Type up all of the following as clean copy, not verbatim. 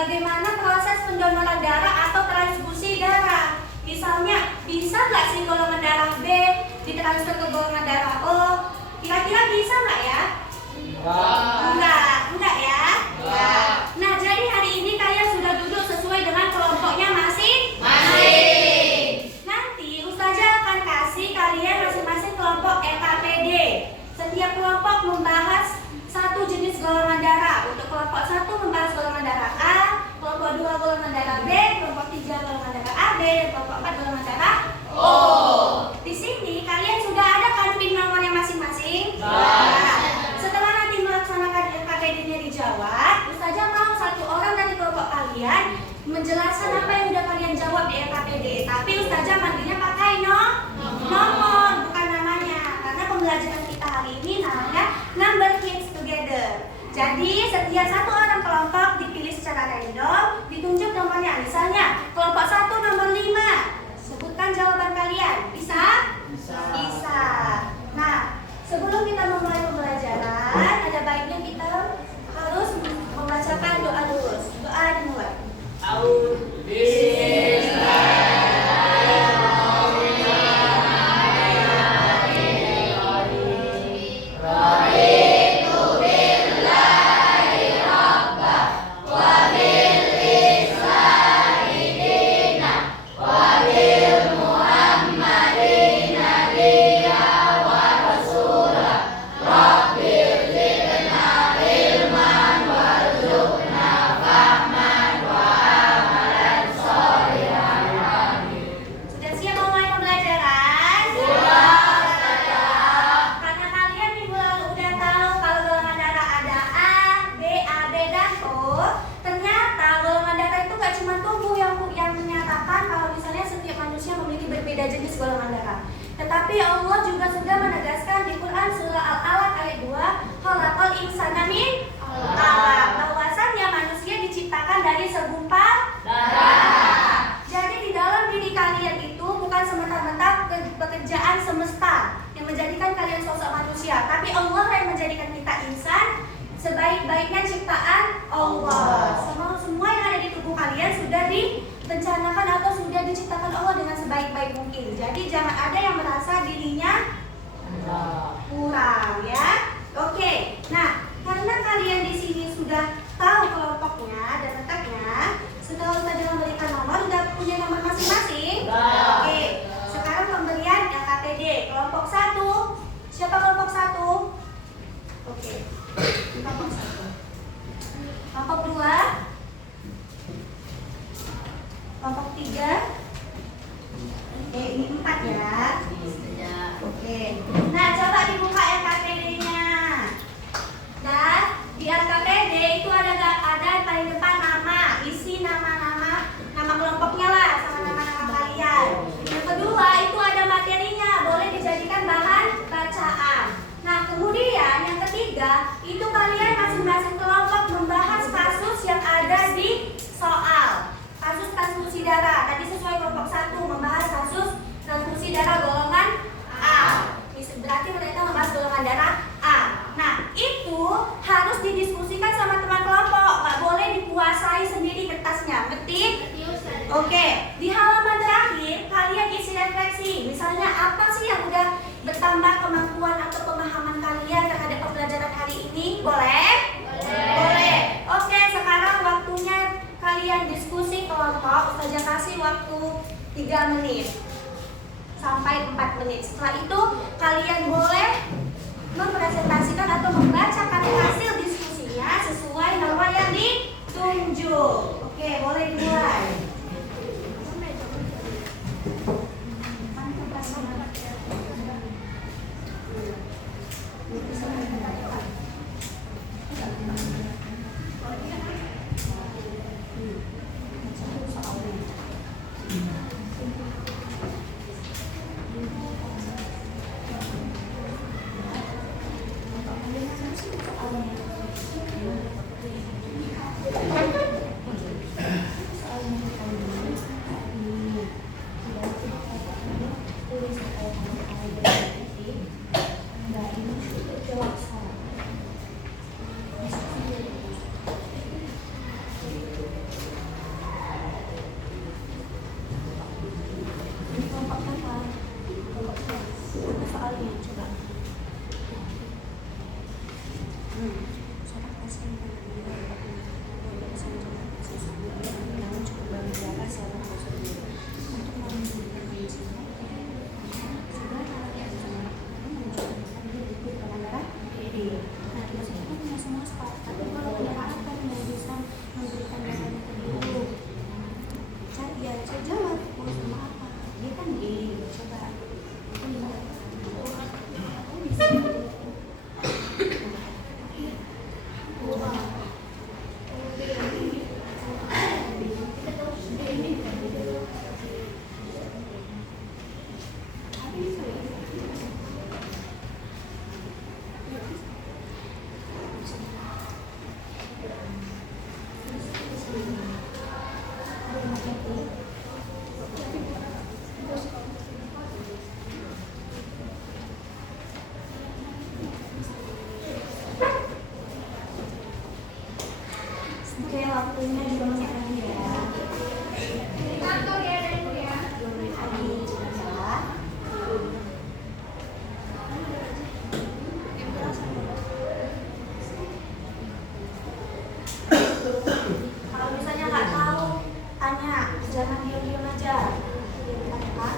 bagaimana proses pendonoran darah atau transfusi darah. Misalnya, bisa nggak sih golongan darah B ditransfer ke golongan darah O? Kira-kira bisa nggak ya? Enggak ya? Enggak. Nah, jadi hari ini kalian sudah duduk sesuai dengan kelompoknya masing-masing. Nanti Ustazah akan kasih kalian masing-masing kelompok EKPD. Setiap kelompok membahas satu jenis golongan darah. Untuk kelompok 1 membahas golongan darah A, kelompok 2 golongan darah B, kelompok 3 golongan darah AB, dan kelompok 4 golongan darah O. Di sini kalian sudah ada kan pin nomornya masing-masing? Setelah nanti melaksanakan EKPD-nya dijawab, Ustazah mau satu orang dari kelompok kalian menjelaskan apa yang udah kalian jawab di EKPD. Tapi Ustazah manggilnya pakai nomor, bukan namanya. Karena pembelajaran kita hari ini namanya Number Kids Together. Jadi setiap satu orang kelompok dipilih secara random, ditunjuk nomornya. Misalnya kelompok 1 nomor 5. Sebutkan jawaban kalian. Bisa? Bisa. Nah, sebelum kita memulai pembelajaran, ada baiknya kita harus membacakan doa dulu. Doa dimulai. Tetapi Allah juga sudah menegaskan di Quran surah Al-Alaq ayat 2, khalaqal insana min 'alaq, bahwasannya manusia diciptakan dari segumpal darah. Jadi di dalam diri kalian itu bukan semata-mata pekerjaan semesta yang menjadikan kalian sosok manusia, tapi Allah yang menjadikan kita insan sebaik-baiknya ciptaan Allah. Semua yang ada di tubuh kalian sudah direncanakan atau sudah diciptakan Allah dengan sebaik-baik mungkin. Jadi jangan ada yang merasa dirinya kurang ya. Oke. Nah, karena kalian di sini sudah tahu kelompoknya dan letaknya, setelah Ustazah memberikan nomor, sudah punya nomor masing-masing? Oke. Sekarang pemberian KPD kelompok 1. Siapa kelompok 1? Oke. Kelompok 1. Kelompok 2. Kelompok 3. Oke, ini 4 ya. Oke. Nah, coba dibuka LKPD-nya. Dan di LKPD itu ada paling depan nama, isi nama kelompoknya lah sama nama-nama kalian. Yang kedua itu ada materinya, boleh dijadikan bahan bacaan. Nah, kemudian yang ketiga itu kalian masing-masing kelompok membahas kasus yang ada di soal. Kasus transfusi darah. Tadi sesuai kelompok 1 membahas kasus transfusi darah golongan A. Berarti mereka membahas golongan darah A. Nah, itu harus didiskusikan sama teman kelompok. Nggak boleh dikuasai sendiri kertasnya. Ngerti? Oke. Di halaman terakhir kalian isi refleksi. Misalnya apa sih yang udah bertambah kemampuan atau pemahaman kalian terhadap pembelajaran hari ini? Boleh? Boleh. Oke, sekarang waktunya kalian diskusi kelompok. Ustazah kasih waktu 3 menit sampai 4 menit. Setelah itu kalian boleh mempresentasikan atau membacakan hasil diskusinya sesuai nama yang ditunjuk. Oke, boleh dimulai. Oke, waktunya dimasak lagi ya. Kantor ya, dulu ya. Lagi coba. Kalau misalnya nggak tahu, tanya, jangan diam-diam aja. Apa?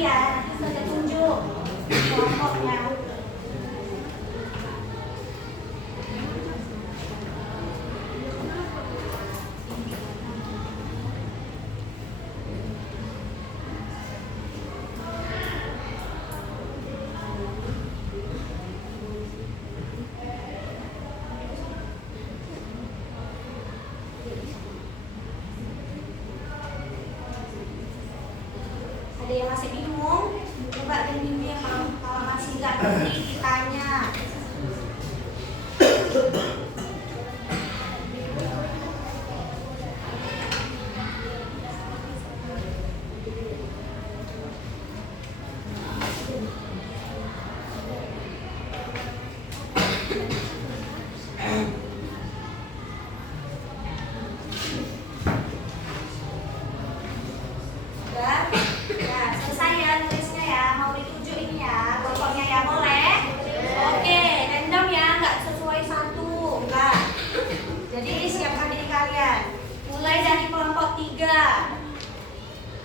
Ya, nanti saya tunjuk kelompoknya. Ada yang masih bingung? Coba yang bingung, kalau masih nggak ngerti ditanya.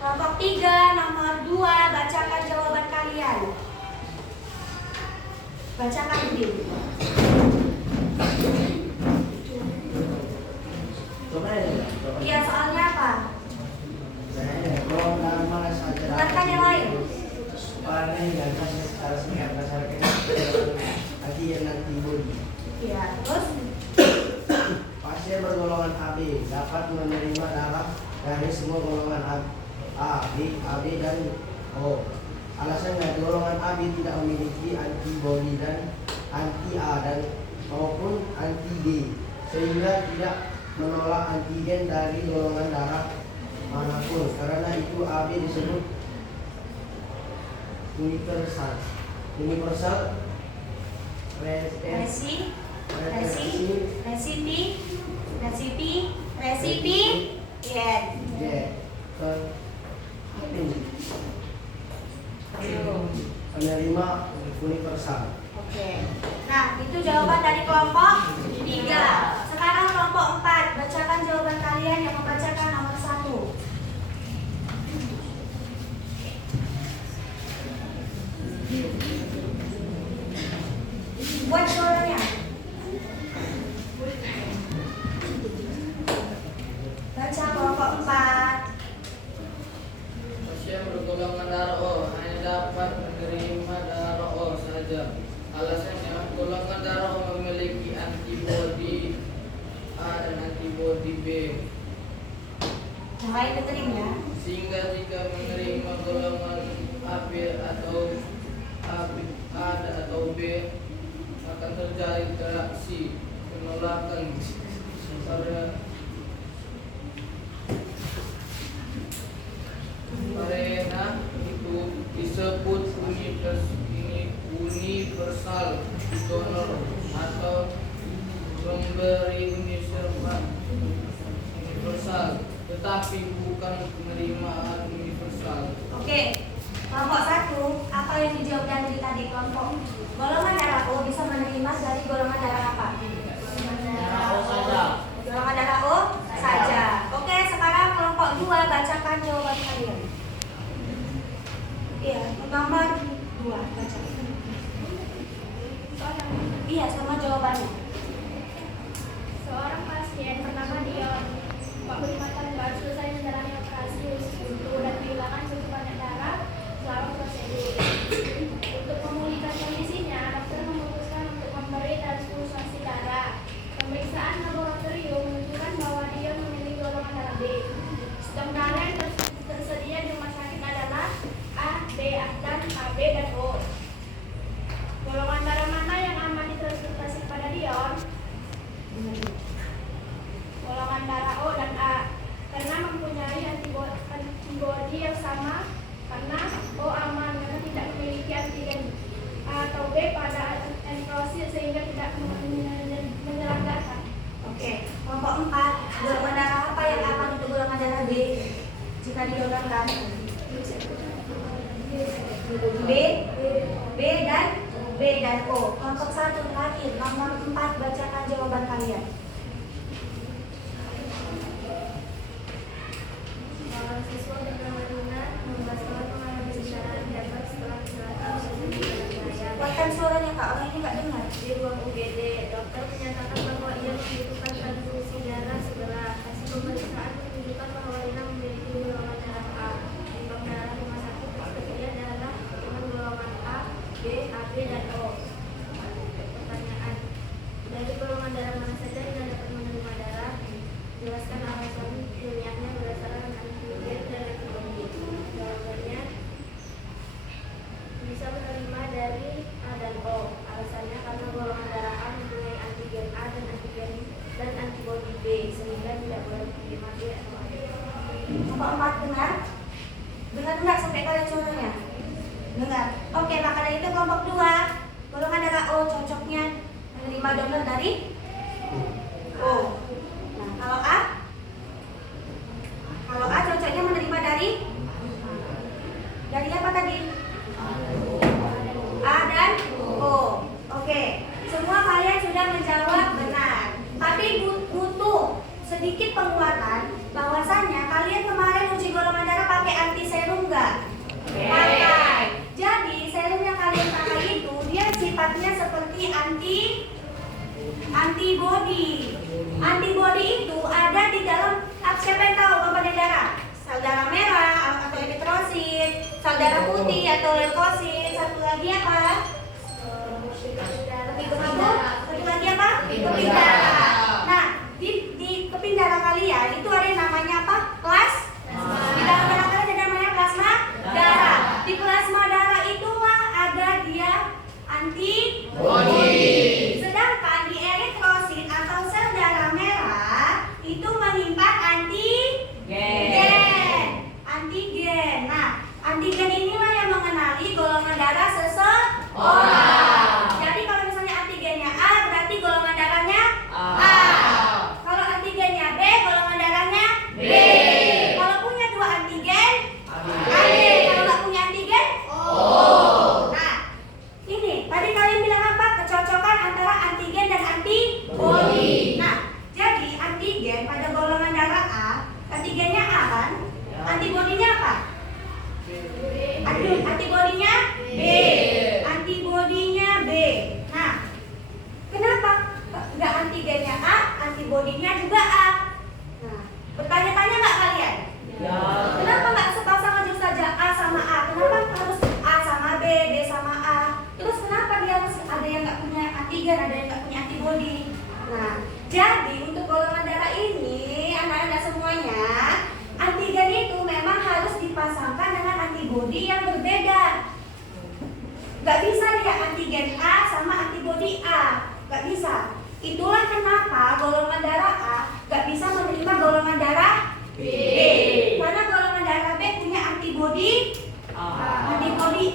Kelompok 3, nomor 2, bacakan jawaban kalian. Bacakan dulu. Iya, soalnya apa? Bukan yang lain. Iya, terus? Pasien bergolongan AB dapat menerima darah dari semua golongan A, B, dan O. Alasannya golongan AB tidak memiliki antibodi dan anti-A dan maupun anti-B, sehingga tidak menolak antigen dari golongan darah manapun. Karena itu AB disebut universal penerima universal. Oke. Nah, itu jawaban dari kelompok 3. Sekarang kelompok 4. Bacakan jawaban kalian, yang membacakan nomor 1. Buat suaranya. Baca kelompok 4. Pasien bergolongan darah O hanya dapat menerima darah O saja. Alasannya golongan darah O memiliki antibodi A dan antibodi B. Yang lain dengerin ya. Sehingga jika menerima golongan AB atau A atau B akan terjadi reaksi penolakan karena itu disebut universal donor atau pemberi universal, tetapi bukan penerimaan universal. Oke, kelompok 1, apa yang dijawab dari tadi kelompok? Golongan darah O bisa menerima dari golongan darah apa? Darah O saja. Golongan darah O saja. Oke, sekarang kelompok 2, bacakan jawaban kalian. Iya, nomor 2, baca. Iya, sama jawabannya. Seorang pasien bernama Dion, 45 tahun baru selesai menjalani operasi untuk dan kehilangan cukup banyak darah selama prosedur. Untuk memulihkan kondisinya, dokter memutuskan untuk memberi transfusasi darah. Pemeriksaan laboratorium menunjukkan bahwa Dion memiliki golongan darah B. Stok darah yang tersedia di rumah sakit adalah A, B, dan AB dan O. Golongan darah mana yang aman ditransfusasi kepada Dion? Golongan darah O dan A karena mempunyai antibodi yang sama, karena O aman karena tidak memiliki antigen A atau B pada eritrosit sehingga tidak menyerang darah. Oke, kelompok 4, golongan darah apa yang aman untuk golongan darah B jika didonorkan? B dan O. Kelompok 1 terakhir, nomor 4, bacakan jawaban kalian. Seorang siswa bernama Luna 16 tahun mengalami secara hebat setelah kecelakaan bus. Kuatkan suaranya Kak, orang ini nggak dengar. Di ruang UGD, dokter menyatakan bahwa ia membutuhkan transfusi darah segera. Hasil pemeriksaan menunjukkan bahwa Lina memiliki golongan darah A. Timbang darah rumah sakit tersedia adalah dengan golongan A, B, AB, dan O. Pertanyaan: dari golongan darah mana saja Lina dapat menerima darah? Jelaskan alasan ilmiahnya berdasarkan antigen dan antibodi. Jawabannya bisa menerima dari A dan O. Alasannya karena golongan darah A mempunyai antigen A dan antibodi B, sehingga tidak boleh menerima B atau AB. Kelompok 4 dengar? Dengar nggak sampai kalian suaranya? Dengar. Oke, maka dari itu kelompok 2, golongan darah O cocoknya menerima donor dari O. Nah, kalau A? Kalau A cocoknya menerima dari apa tadi? A dan O. Oke, semua kalian sudah menjawab benar. Tapi butuh sedikit penguatan bahwasannya kalian kemarin uji golongan darah pakai anti serum nggak? Pakai. Jadi serum yang kalian pakai itu dia sifatnya seperti antibody. Antibody itu ada di dalam, siapa yang tahu komponen darah? Sel darah merah atau eritrosit, sel darah putih atau leukosit, satu lagi apa? Satu lagi apa? Keping darah. Nah, di keping darah kalian itu ada yang namanya apa? Di dalam darah kalian ada namanya plasma darah. Di plasma darah itu ada dia antibody. Sedangkan di eritrosit atau sel darah merah itu menyimpan antigen. Nah, antigen inilah yang mengenali golongan darah seseorang. Jadi kalau misalnya antigennya A, berarti golongan darahnya A. Kalau antigennya B, golongan darahnya B. Kalau punya 2 antigen, AB. Kalau nggak punya antigen, O. Nah, ini tadi kalian bilang apa? Kecocokan antara antigen dan antibody. Nah, jadi antigen pada golongan darah A, antigennya A kan? Antibodinya apa? Antibodinya B. Antibodinya B. Nah, kenapa nggak antigennya A, antibodinya juga A? Nah, bertanya-tanya nggak kalian? Ya. Kenapa nggak sepasang aja saja A sama A? Kenapa harus A sama B, B sama A? Terus kenapa dia harus ada yang nggak punya antigen? antigen, ada yang nggak punya antibody. Nah, jadi untuk golongan darah ini, anak-anak semuanya, antigen itu memang harus dipasangkan dengan antibody yang berbeda. Gak bisa dia antigen A sama antibody A, gak bisa. Itulah kenapa golongan darah A gak bisa menerima golongan darah B. Karena golongan darah B punya antibody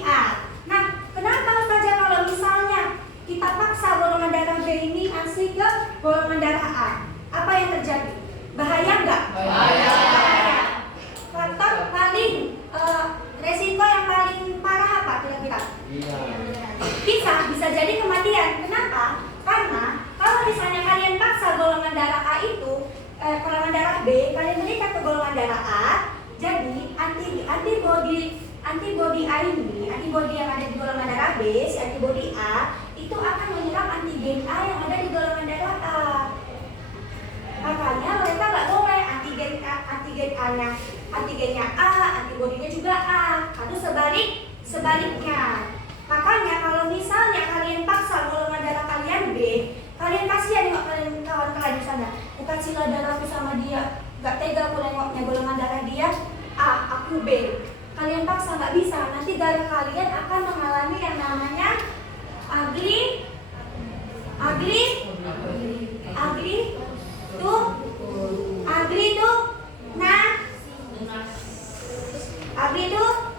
A. Nah, kenapa saja kalau misalnya kita paksa golongan darah B ini ngasih ke golongan darah A, apa yang terjadi? Bahaya nggak? Bahaya. Faktor paling resiko yang paling parah apa kira-kira? Bisa jadi kematian. Kenapa? Karena kalau misalnya kalian paksa golongan darah A itu, golongan darah B, kalian berikan ke golongan darah A, jadi antibody A ini, antibody yang ada di golongan darah B, si antibody A itu akan menyerang antigen A yang ada di golongan darah A. Makanya mereka nggak boleh antigennya A, antibodinya juga A, atau sebaliknya. Makanya kalau misalnya kalian paksa golongan darah kalian B, kalian kasihan nengok kawan kalian di sana. Kasihlah darahku sama dia, nggak tega aku nengoknya golongan darah dia A, aku B. Kalian paksa nggak bisa, nanti darah kalian akan mengalami yang namanya ugly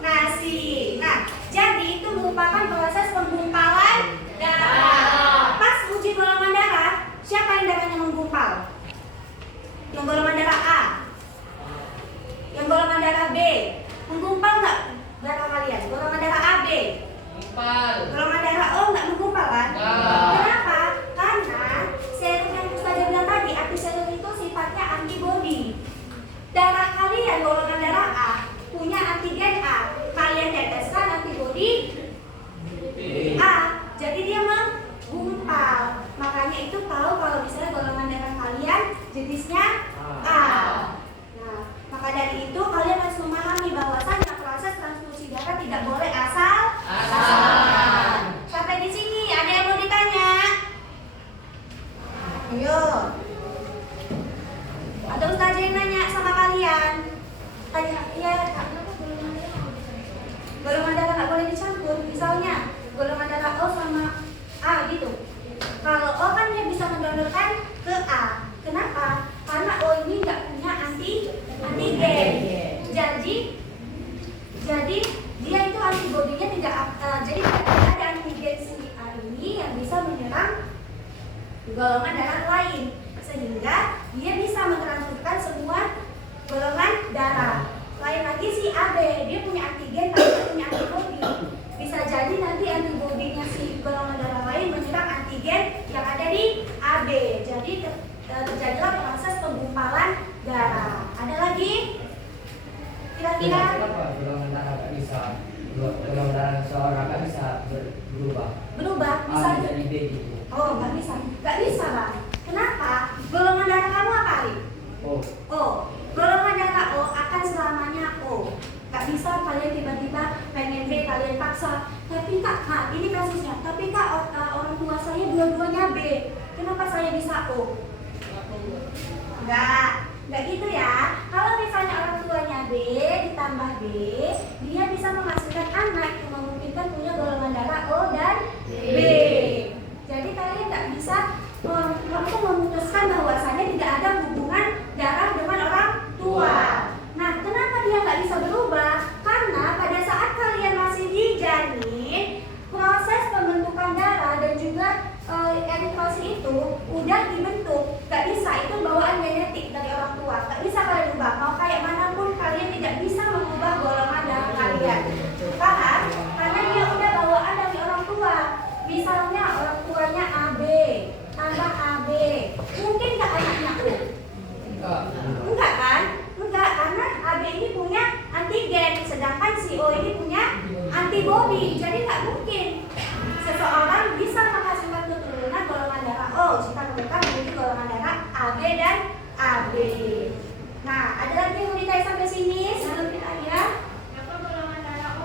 nasi. Nah, jadi itu merupakan proses penggumpalan darah. Pas uji golongan darah, siapa yang darahnya menggumpal? Yang golongan darah A, yang golongan darah B, menggumpal nggak darah kalian? Golongan darah AB, golongan darah O nggak menggumpal kan? Kenapa? Karena serum yang Ustazah bilang tadi, antiserum itu sifatnya antibody. Darah kalian golongan darah A punya antigen A, kalian teteskan antibody A, jadi dia menggumpal. Makanya itu tahu kalau misalnya golongan darah kalian jenisnya A. Nah, maka dari itu kalian harus memahami bahwasannya proses transfusi darah tidak boleh asal-asalan. Sampai di sini ada yang mau ditanya? Ayo. Ada Ustazah yang nanya sama kalian. Tanya, iya, kenapa golongan darah nggak boleh dicampur? Misalnya golongan darah O sama A gitu. Kalau O kan dia bisa mendonorkan ke A. Kenapa? Karena O ini nggak punya antigen. Jadi dia itu antibodinya tidak jadi tidak ada antigen si A ini yang bisa menyerang golongan darah lain, sehingga dia bisa mentransfusikan semua golongan darah. Lain lagi si AB, dia punya antigen tapi tidak punya antibodi. Bisa jadi nanti antibodinya si golongan darah lain menyerang antigen yang ada di AB. Jadi terjadilah proses penggumpalan darah. Ada lagi? Kira-kira? Kenapa golongan darah nggak bisa? Golongan darah seorang nggak bisa berubah? Berubah? A Bisa? jadi B gitu. Oh, nggak bisa. Nggak bisa, Bang. Kenapa? Golongan darah kamu apa, Ali? O. Golongan darah O akan selamanya O. Nggak bisa kalian tiba-tiba pengen B, kalian paksa. Tapi Kak, nah ini kasusnya. Tapi Kak, orang tua saya dua-duanya B. Kenapa saya bisa O? Nggak gitu ya. Kalau misalnya orang tuanya B ditambah B, dia bisa menghasilkan anak yang memungkinkan punya golongan darah O dan B. Jadi kalian nggak bisa langsung memutuskan bahwasannya tidak ada hubungan darah dengan orang tua. Nah, kenapa dia nggak bisa berubah? Karena pada saat kalian masih di janin, proses pembentukan darah dan juga eritrosit itu udah dibentuk. Gak bisa, itu bawaan genetik dari orang tua. Gak bisa kalian ubah. Mau kayak manapun kalian tidak bisa mengubah golongan darah kalian. Paham? Karena dia udah bawaan dari orang tua. Misalnya orang tuanya AB tambah AB, mungkin gak anaknya O? Enggak kan? Enggak, karena AB ini punya antigen, sedangkan si O ini punya antibody. Jadi gak mungkin seseorang bisa menghasilkan keturunan golongan darah O jika mereka memiliki golongan darah AB dan AB. Nah, ada lagi yang mau ditanya sampai sini sebelum kita ya? Kenapa golongan darah O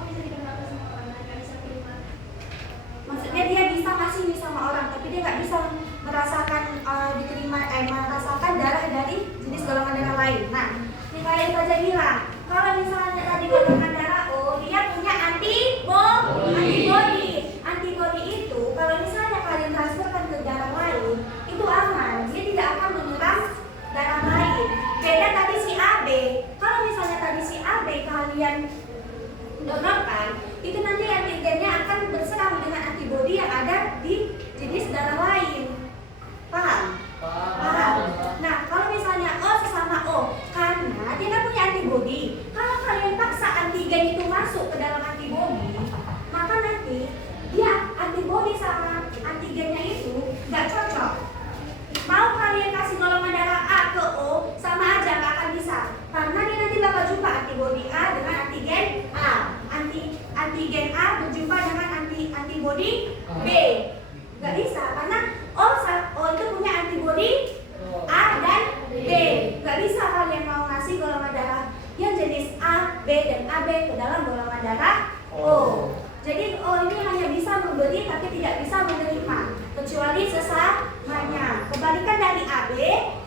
berbagi sesamanya. Kebalikan dari AB,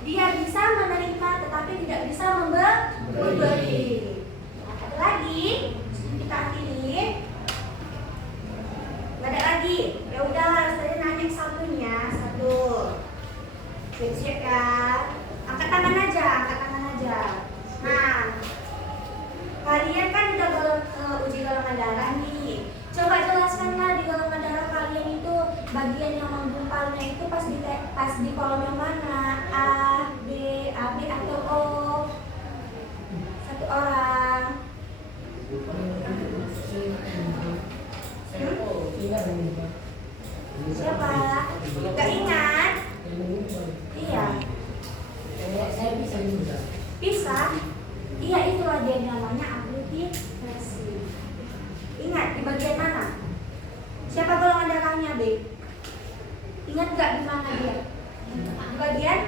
dia bisa menerima tetapi tidak bisa memberi. Ada lagi, kita akhiri. Gak ada lagi. Ya udahlah, saya nanya yang satunya. Satu. Siap ya. Angkat tangan aja, angkat tangan aja. Nah, kalian kan udah uji golongan darah nih. Coba jelaskanlah di golongan darah kalian itu bagian yang menggumpalnya itu pas di kolom yang mana? A, B, AB atau O? Satu orang. Siapa? Gak ingat? Iya. Saya bisa juga. Bisa? Iya, itulah dia namanya amplifikasi. Ingat di bagian mana? Siapa golongan darahnya B? Ingat gak di mana dia? Di bagian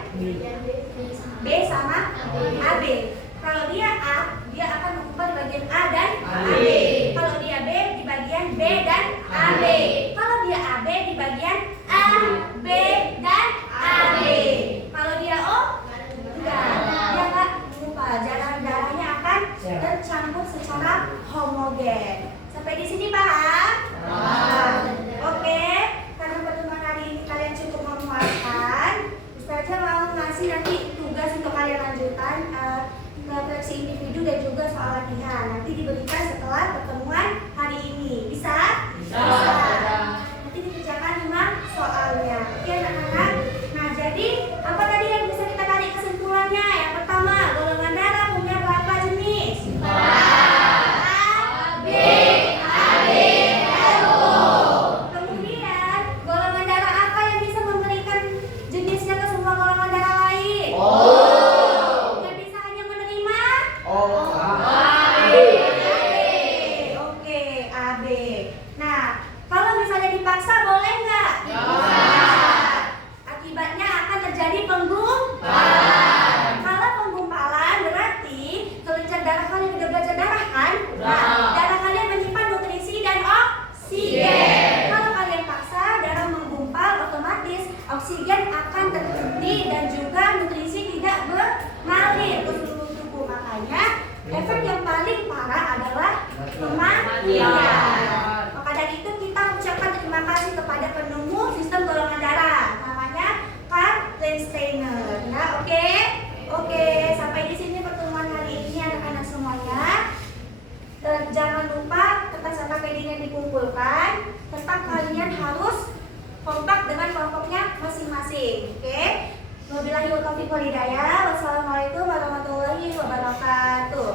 B sama AB. Kalau dia A, dia akan mengumpul di bagian A dan AB. Kalau dia B, di bagian B dan AB. Kalau dia AB, di bagian A, B dan AB. Kalau dia O, enggak. Dia akan mengumpul. Darahnya akan tercampur secara homogen. Sampai di sini paham? Oke. Karena pertemuan hari ini kalian cukup memuaskan, Ustazah mau ngasih nanti tugas untuk kalian lanjutan refleksi individu dan juga soal latihan. Nanti diberikan setelah pertemuan hari ini. Bisa? Bisa. Nanti dikerjakan 5 soalnya. Oke anak-anak. Nah, jadi apa tadi yang bisa kita tarik kesimpulannya? Yang pertama, golongan darah punya berapa jenis? 4. A, B, AB, O. Kemudian, golongan darah apa yang bisa memberikan jenisnya ke semua golongan darah lain? Yang bisa hanya menerima? Oke, AB. Nah, kalau misalnya dipaksa boleh nggak? Akibatnya akan terjadi penggumpalan. Kalau penggumpalan berarti kelenjar darah kalian udah belajar darah kan? Nah, darah kalian menyimpan nutrisi dan oksigen. Kalau kalian paksa darah menggumpal, otomatis oksigen akan terhenti dan juga nutrisi tidak mengalir ke seluruh tubuh. Makanya efek yang paling parah adalah kematian. Maka dari itu kita ucapkan terima kasih kepada penemu sistem golongan darah, namanya Carl Landsteiner. Ya, oke. Sampai di sini pertemuan hari ini anak-anak semuanya. Jangan lupa kertas sama PD-nya dikumpulkan. Tetap kalian harus kompak dengan kelompoknya masing-masing. Oke? Wabillahi taufiq wal hidayah. Wassalamualaikum warahmatullahi wabarakatuh.